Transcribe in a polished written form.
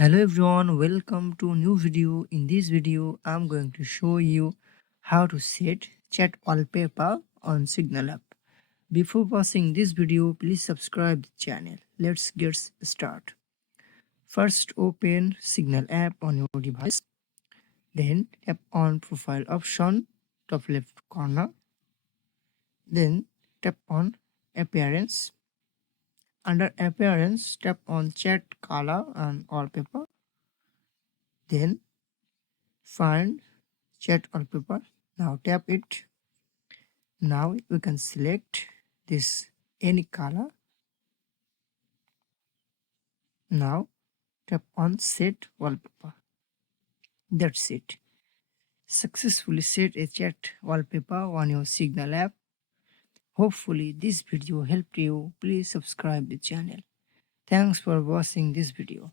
Hello everyone, welcome to a new video. In this video, I'm going to show you how to set chat wallpaper on Signal app. Before watching this video, please subscribe the channel. Let's get started. First, open Signal app on your device. Then tap on Profile option, top left corner. Then tap on Appearance. Under Appearance, tap on Chat Color and Wallpaper. Then find chat wallpaper. Now tap it. Now we can select this any color. Now tap on set wallpaper. That's it. Successfully set a chat wallpaper on your Signal app. Hopefully this video helped you. Please subscribe the channel. Thanks for watching this video.